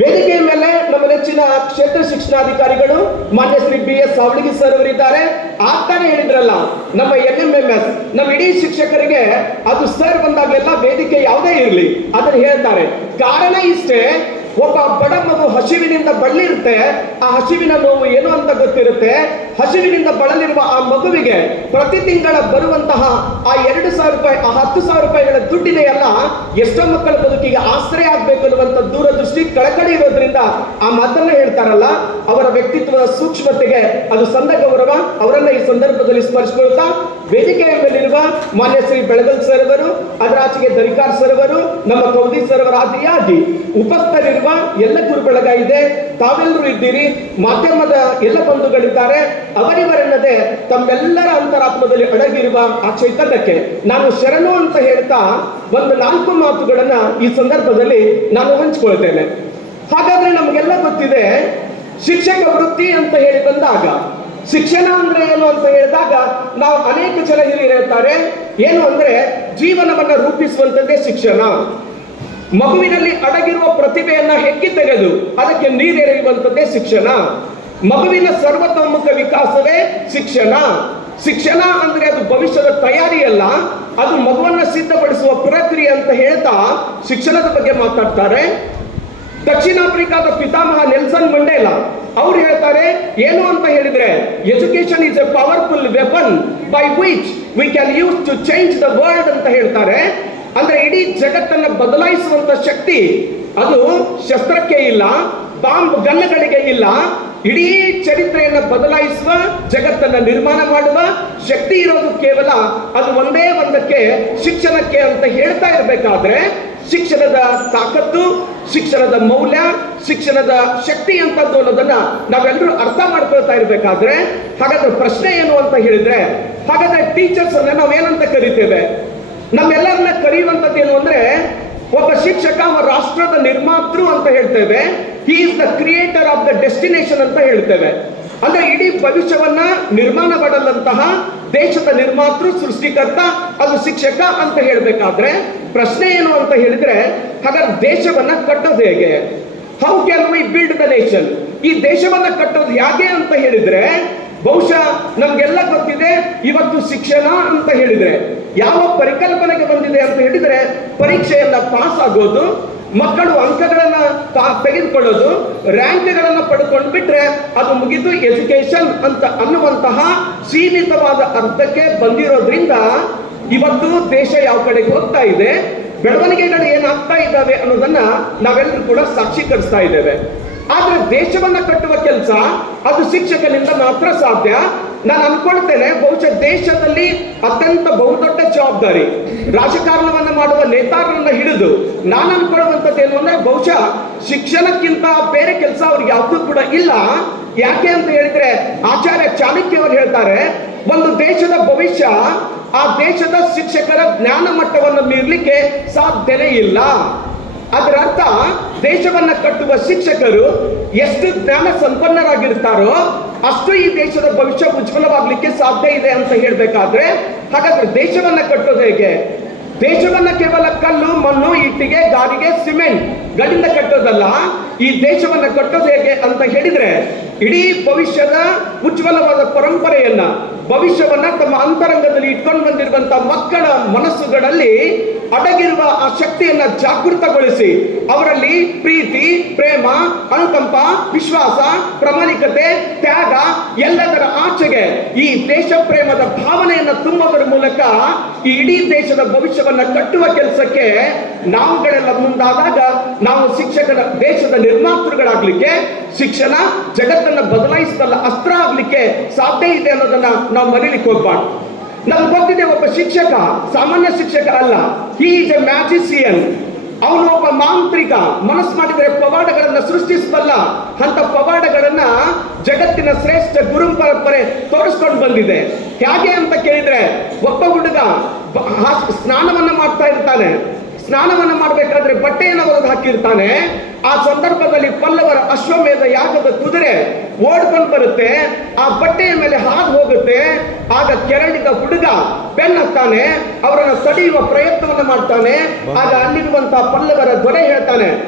ವೇದಿಕೆಯ ಮೇಲೆ ನಮ್ಮ ನೆಚ್ಚಿನ ಕ್ಷೇತ್ರ ಶಿಕ್ಷಣಾಧಿಕಾರಿಗಳು ಮಾನ್ಯ ಶ್ರೀ BS ಸಾವಳಗಿ ಸರ್ ಅವರಿದ್ದಾರೆ. ಆಗ್ತಾನೆ ಹೇಳಿದ್ರಲ್ಲ, ನಮ್ಮ NMMS ನಮ್ಮ ಇಡೀ ಶಿಕ್ಷಕರಿಗೆ ಅದು ಸರ್ ಬಂದಾಗಲೆಲ್ಲ ವೇದಿಕೆ ಯಾವುದೇ ಇರಲಿ ಅದನ್ನು ಹೇಳ್ತಾರೆ. ಕಾರಣ ಇಷ್ಟೇ, ಒಬ್ಬ ಬಡ ಮಗು ಹಸಿವಿನಿಂದ ಬಳಲಿರುತ್ತೆ, ಆ ಹಸಿವಿನ ನೋವು ಏನು ಅಂತ ಗೊತ್ತಿರುತ್ತೆ. ಹಸಿವಿನಿಂದ ಬಳಲಿರುವ ಆ ಮಗುವಿಗೆ ಪ್ರತಿ ತಿಂಗಳ ಬರುವಂತಹ ಆ 2,000 ರೂಪಾಯಿ, ಆ 10,000 ರೂಪಾಯಿಗಳ ದುಡ್ಡಿದೆಯಲ್ಲ, ಎಷ್ಟೋ ಮಕ್ಕಳ ಬದುಕಿಗೆ ಆಶ್ರಯ ಆಗ್ಬೇಕು ಅನ್ನುವಂಥ ದೂರದೃಷ್ಟಿ ಕಳಕಳಿ ಇರೋದ್ರಿಂದ ಆ ಮಾತನ್ನ ಹೇಳ್ತಾರಲ್ಲ, ಅವರ ವ್ಯಕ್ತಿತ್ವದ ಸೂಕ್ಷ್ಮತೆಗೆ ಅದು ಸಂದ ಗೌರವ. ಅವರನ್ನ ಈ ಸಂದರ್ಭದಲ್ಲಿ ಸ್ಮರಿಸಿಕೊಳ್ತಾ, ವೇದಿಕೆಯ ಮೇಲಿರುವ ಮಾನ್ಯ ಶ್ರೀ ಬೆಳಗಲ್ ಸರ್ ಅವರು, ಅದರಾಚೆಗೆ ದರಿಕಾರ್ ಸರ್ ಅವರು, ನಮ್ಮ ಕೌದಿ ಸರ್ ಅವರ ಆದಿಯಾಗಿ ಉಪಸ್ಥಿತರಿರುವ ಎಲ್ಲ ಗುರುಬಳಗ ಇದೆ, ತಾವೆಲ್ಲರೂ ಇದ್ದೀರಿ, ಮಾಧ್ಯಮದ ಎಲ್ಲ ಬಂಧುಗಳಿದ್ದಾರೆ. ಅವರಿವರೆನ್ನದೆ ತಮ್ಮೆಲ್ಲರ ಅಂತರಾತ್ಮದಲ್ಲಿ ಅಡಗಿರುವ ಆ ಚೈತನ್ಯಕ್ಕೆ ನಾನು ಶರಣು ಅಂತ ಹೇಳ್ತಾ ಒಂದು 4 ಮಾತುಗಳನ್ನ ಈ ಸಂದರ್ಭದಲ್ಲಿ ನಾನು ಹಂಚಿಕೊಳ್ತೇನೆ. ಹಾಗಾದ್ರೆ ನಮಗೆಲ್ಲ ಗೊತ್ತಿದೆ, ಶಿಕ್ಷಕ ವೃತ್ತಿ ಅಂತ ಹೇಳಿ ಬಂದಾಗ ಶಿಕ್ಷಣ ಅಂದ್ರೆ ಏನು ಅಂತ ಹೇಳಿದಾಗ ನಾವು ಅನೇಕ ಜನ ಹಿರಿಯರು ಹೇಳ್ತಾರೆ, ಏನು ಅಂದ್ರೆ ಜೀವನವನ್ನ ರೂಪಿಸುವಂತದ್ದೇ ಶಿಕ್ಷಣ. ಮಗುವಿನಲ್ಲಿ ಅಡಗಿರುವ ಪ್ರತಿಭೆಯನ್ನ ಹೆಕ್ಕಿ ತೆಗೆದು ಅದಕ್ಕೆ ನೀರೆರೆಯುವಂಥದ್ದೇ ಶಿಕ್ಷಣ. ಮಗುವಿನ ಸರ್ವತೋಮುಖ ವಿಕಾಸವೇ ಶಿಕ್ಷಣ. ಶಿಕ್ಷಣ ಅಂದ್ರೆ ಅದು ಭವಿಷ್ಯದ ತಯಾರಿಯಲ್ಲ, ಅದು ಮಗುವನ್ನ ಸಿದ್ಧಪಡಿಸುವ ಪ್ರಕ್ರಿಯೆ ಅಂತ ಹೇಳ್ತಾ ಶಿಕ್ಷಣದ ಬಗ್ಗೆ ಮಾತಾಡ್ತಾರೆ. ದಕ್ಷಿಣ ಆಫ್ರಿಕಾದ ಪಿತಾಮಹ ನೆಲ್ಸನ್ ಮಂಡೇಲಾ ಅವ್ರು ಹೇಳ್ತಾರೆ, ಏನು ಅಂತ ಹೇಳಿದ್ರೆ, education is a powerful weapon by which we can use to change the world ಅಂತ ಹೇಳ್ತಾರೆ. ಅಂದ್ರೆ ಇಡೀ ಜಗತ್ತನ್ನ ಬದಲಾಯಿಸುವಂತ ಶಕ್ತಿ ಅದು ಶಸ್ತ್ರಕ್ಕೆ ಇಲ್ಲ, ಬಾಂಬ್ ಗನ್ಗಳಿಗೆ ಇಲ್ಲ. ಇಡೀ ಚರಿತ್ರೆಯನ್ನು ಬದಲಾಯಿಸುವ, ಜಗತ್ತನ್ನ ನಿರ್ಮಾಣ ಮಾಡುವ ಶಕ್ತಿ ಇರೋದು ಕೇವಲ ಅದು ಒಂದೇ ಒಂದಕ್ಕೆ, ಶಿಕ್ಷಣಕ್ಕೆ ಅಂತ ಹೇಳ್ತಾ ಇರಬೇಕಾದ್ರೆ, ಶಿಕ್ಷಣದ ತಾಕತ್ತು, ಶಿಕ್ಷಣದ ಮೌಲ್ಯ, ಶಿಕ್ಷಣದ ಶಕ್ತಿ ಅಂತದ್ದು ಅನ್ನೋದನ್ನ ನಾವೆಲ್ಲರೂ ಅರ್ಥ ಮಾಡ್ಕೊಳ್ತಾ ಇರ್ಬೇಕಾದ್ರೆ, ಹಾಗಾದ್ರೆ ಪ್ರಶ್ನೆ ಏನು ಅಂತ ಹೇಳಿದ್ರೆ, ಹಾಗಾದ್ರೆ ಟೀಚರ್ಸ್ ಅನ್ನ ನಾವೇನಂತ ಕರಿತೇವೆ? ನಮ್ಮೆಲ್ಲರನ್ನ ಕರೆಯುವಂಥದ್ದು ಏನು ಅಂದ್ರೆ, ಒಬ್ಬ ಶಿಕ್ಷಕ ಒಬ್ಬ ರಾಷ್ಟ್ರದ ನಿರ್ಮಾತೃ ಅಂತ ಹೇಳ್ತೇವೆ. He is the creator of the destination ಅಂತ ಹೇಳ್ತೇವೆ. ಅಂದ್ರೆ ಇಡೀ ಭವಿಷ್ಯವನ್ನ ನಿರ್ಮಾಣ ಮಾಡಲಂತಹ ದೇಶದ ನಿರ್ಮಾತೃ, ಸೃಷ್ಟಿಕರ್ತ ಅದು ಶಿಕ್ಷಕ ಅಂತ ಹೇಳ್ಬೇಕಾದ್ರೆ ಪ್ರಶ್ನೆ ಏನು ಅಂತ ಹೇಳಿದ್ರೆ, ಹಾಗಾದ್ರೆ ದೇಶವನ್ನ ಕಟ್ಟೋದು ಹೇಗೆ? How can we build the nation? ಈ ದೇಶವನ್ನ ಕಟ್ಟೋದು ಹೇಗೆ ಅಂತ ಹೇಳಿದ್ರೆ, ಬಹುಶಃ ನಮ್ಗೆಲ್ಲ ಗೊತ್ತಿದೆ, ಇವತ್ತು ಶಿಕ್ಷಣ ಅಂತ ಹೇಳಿದ್ರೆ ಯಾವ ಪರಿಕಲ್ಪನೆಗೆ ಬಂದಿದೆ ಅಂತ ಹೇಳಿದ್ರೆ, ಪರೀಕ್ಷೆಯನ್ನ ಪಾಸ್ ಆಗೋದು, ಮಕ್ಕಳು ಅಂಕಗಳನ್ನ ತೆಗೆದುಕೊಳ್ಳೋದು, ರ್ಯಾಂಕ್ಗಳನ್ನ ಪಡ್ಕೊಂಡು ಬಿಟ್ರೆ ಅದು ಮುಗಿದು ಎಜುಕೇಶನ್ ಅಂತ ಅನ್ನುವಂತಹ ಸೀಮಿತವಾದ ಅರ್ಥಕ್ಕೆ ಬಂದಿರೋದ್ರಿಂದ ಇವತ್ತು ದೇಶ ಯಾವ ಕಡೆಗೆ ಹೋಗ್ತಾ ಇದೆ, ಬೆಳವಣಿಗೆಗಳು ಏನಾಗ್ತಾ ಇದ್ದಾವೆ ಅನ್ನೋದನ್ನ ನಾವೆಲ್ಲರೂ ಕೂಡ ಸಾಕ್ಷೀಕರಿಸ್ತಾ ಇದ್ದೇವೆ. ಆದ್ರೆ ದೇಶವನ್ನ ಕಟ್ಟುವ ಕೆಲಸ ಅದು ಶಿಕ್ಷಕನಿಂದ ಮಾತ್ರ ಸಾಧ್ಯ. ನಾನು ಅನ್ಕೊಳ್ತೇನೆ, ಬಹುಶಃ ದೇಶದಲ್ಲಿ ಅತ್ಯಂತ ಬಹುದೊಡ್ಡ ಜವಾಬ್ದಾರಿ ರಾಜಕಾರಣವನ್ನ ಮಾಡುವ ನೇತಾರರನ್ನ ಹಿಡಿದು ನಾನು ಅನ್ಕೊಳ್ಳುವಂಥದ್ದು ಏನು ಅಂದ್ರೆ, ಬಹುಶಃ ಶಿಕ್ಷಣಕ್ಕಿಂತ ಬೇರೆ ಕೆಲಸ ಅವ್ರಿಗೆ ಯಾವ್ದು ಕೂಡ ಇಲ್ಲ. ಯಾಕೆ ಅಂತ ಹೇಳಿದ್ರೆ, ಆಚಾರ್ಯ ಚಾಣಕ್ಯ ಅವರು ಹೇಳ್ತಾರೆ, ಒಂದು ದೇಶದ ಭವಿಷ್ಯ ಆ ದೇಶದ ಶಿಕ್ಷಕರ ಜ್ಞಾನ ಮಟ್ಟವನ್ನು ಮೀರಲಿಕ್ಕೆ ಸಾಧ್ಯನೇ ಇಲ್ಲ. ಅದರ ಅರ್ಥ, ದೇಶವನ್ನ ಕಟ್ಟುವ ಶಿಕ್ಷಕರು ಎಷ್ಟು ಜ್ಞಾನ ಸಂಪನ್ನರಾಗಿರ್ತಾರೋ ಅಷ್ಟು ಈ ದೇಶದ ಭವಿಷ್ಯ ಉಜ್ವಲವಾಗಲಿಕ್ಕೆ ಸಾಧ್ಯ ಇದೆ ಅಂತ ಹೇಳ್ಬೇಕಾದ್ರೆ, ಹಾಗಾದ್ರೆ ದೇಶವನ್ನ ಕಟ್ಟೋದು ಹೇಗೆ? ದೇಶವನ್ನ ಕೇವಲ ಕಲ್ಲು, ಮಣ್ಣು, ಇಟ್ಟಿಗೆ, ಗಾರಿಗೆ, ಸಿಮೆಂಟ್ ಗಳಿಂದ ಕಟ್ಟೋದಲ್ಲ. ಈ ದೇಶವನ್ನ ಕಟ್ಟೋದು ಹೇಗೆ ಅಂತ ಹೇಳಿದ್ರೆ, ಇಡೀ ಭವಿಷ್ಯದ ಉಜ್ವಲವಾದ ಪರಂಪರೆಯನ್ನ, ಭವಿಷ್ಯವನ್ನ ತಮ್ಮ ಅಂತರಂಗದಲ್ಲಿ ಇಟ್ಕೊಂಡು ಬಂದಿರುವಂತಹ ಮಕ್ಕಳ ಮನಸ್ಸುಗಳಲ್ಲಿ ಅಡಗಿರುವ ಆ ಶಕ್ತಿಯನ್ನ ಜಾಗೃತಗೊಳಿಸಿ ಅವರಲ್ಲಿ ಪ್ರೀತಿ, ಪ್ರೇಮ, ಅನುಕಂಪ, ವಿಶ್ವಾಸ, ಪ್ರಾಮಾಣಿಕತೆ, ತ್ಯಾಗ ಎಲ್ಲದರ ಆಚೆಗೆ ಈ ದೇಶ ಪ್ರೇಮದ ಭಾವನೆಯನ್ನ ತುಂಬುವುದರ ಮೂಲಕ ಈ ಇಡೀ ದೇಶದ ಭವಿಷ್ಯವನ್ನ ಕಟ್ಟುವ ಕೆಲಸಕ್ಕೆ ನಾವುಗಳೆಲ್ಲ ಮುಂದಾದಾಗ ನಾವು ಶಿಕ್ಷಕರ ದೇಶದ ನಿರ್ಮಾತೃಗಳಾಗ್ಲಿಕ್ಕೆ, ಶಿಕ್ಷಣ ಜಗತ್ತನ್ನ ಬದಲಾಯಿಸಬಲ್ಲ ಅಸ್ತ್ರ ಆಗ್ಲಿಕ್ಕೆ ಸಾಧ್ಯ ಇದೆ ಅನ್ನೋದನ್ನ ನಾವು ಮರೀಲಿಕ್ಕೆ ಹೋಗ್ಬಾರ್ದು. ನಮ್ಗೆ ಗೊತ್ತಿದೆ, ಒಬ್ಬ ಶಿಕ್ಷಕ ಸಾಮಾನ್ಯ ಶಿಕ್ಷಕ ಅಲ್ಲ, ಹಿ ಈಸ್ ಎ ಮ್ಯಾಜಿಸಿಯನ್. ಅವನು ಒಬ್ಬ ಮಾಂತ್ರಿಕ, ಮನಸ್ಸು ಮಾಡಿದರೆ ಪವಾಡಗಳನ್ನ ಸೃಷ್ಟಿಸಬಲ್ಲ. ಅಂತ ಪವಾಡಗಳನ್ನ ಜಗತ್ತಿನ ಶ್ರೇಷ್ಠ ಗುರು ಪರಂಪರೆ ತೋರಿಸ್ಕೊಂಡು ಬಂದಿದೆ. ಹೇಗೆ ಅಂತ ಕೇಳಿದ್ರೆ, ಒಬ್ಬ ಹುಡುಗ ಸ್ನಾನವನ್ನ ಮಾಡ್ತಾ ಇರ್ತಾನೆ. ಸ್ನಾನವನ್ನ ಮಾಡಬೇಕಾದ್ರೆ ಬಟ್ಟೆಯನ್ನು ಹೊರಗೆ ಹಾಕಿರ್ತಾನೆ. ಆ ಸಂದರ್ಭದಲ್ಲಿ ಪಲ್ಲವರ ಅಶ್ವಮೇಧ ಯಾಗದ ಕುದುರೆ ಓಡ್ಕೊಂಡು ಬರುತ್ತೆ, ಆ ಬಟ್ಟೆಯ ಮೇಲೆ ಹಾದು ಹೋಗುತ್ತೆ. ಆಗ ಕೆರಳಿದ ಹುಡುಗ ಬೆನ್ನತ್ತಾನೆ, ಅವರನ್ನು ತಡೆಯುವ ಪ್ರಯತ್ನವನ್ನ ಮಾಡ್ತಾನೆ. ಆಗ ಅಲ್ಲಿರುವಂತಹ ಪಲ್ಲವರ ದೊರೆ ಹೇಳ್ತಾನೆ,